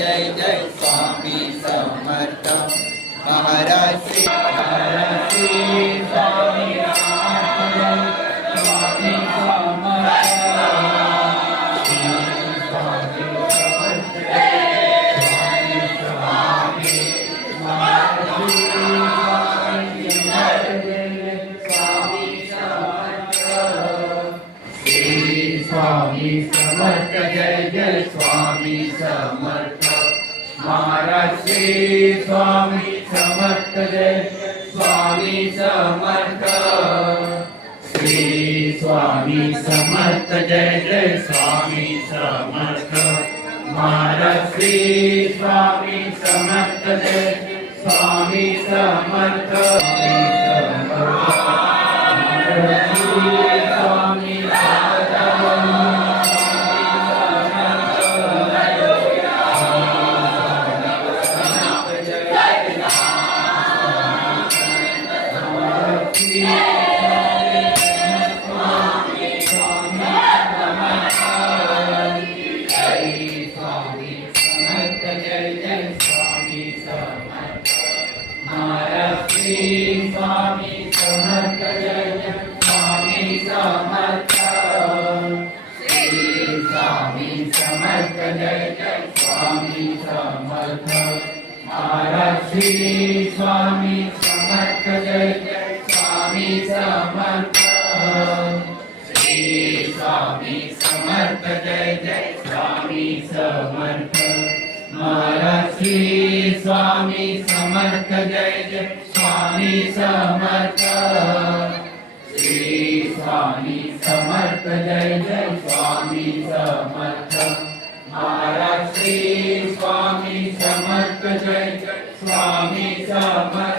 Jai Jai Swami Samarth Maharaj Shri Swami Swami Swami Samarth Jai Jai Swami Samarth Maharaj Shri Swami Samarth Jai Swami Samarth Shri Swami Samarth Jai Jai Swami Samarth Maharaj Shri Swami Samarth Jai Swami Samarth Swami Samarth Jai Jai Swami Samarth Shri Swami Samarth Jai Jai Swami Samarth Maharaj Shri Swami Samarth Jai Jai Swami Samarth Shri Swami Samarth Jai Jai Swami Samarth Maharaj Shri Swami Samarth Jai Jai Swami Samarth Shri Swami Samarth Jai Jai Swami Samarth Maharaj Shri Swami Samarth Jai Jai Swami Samarth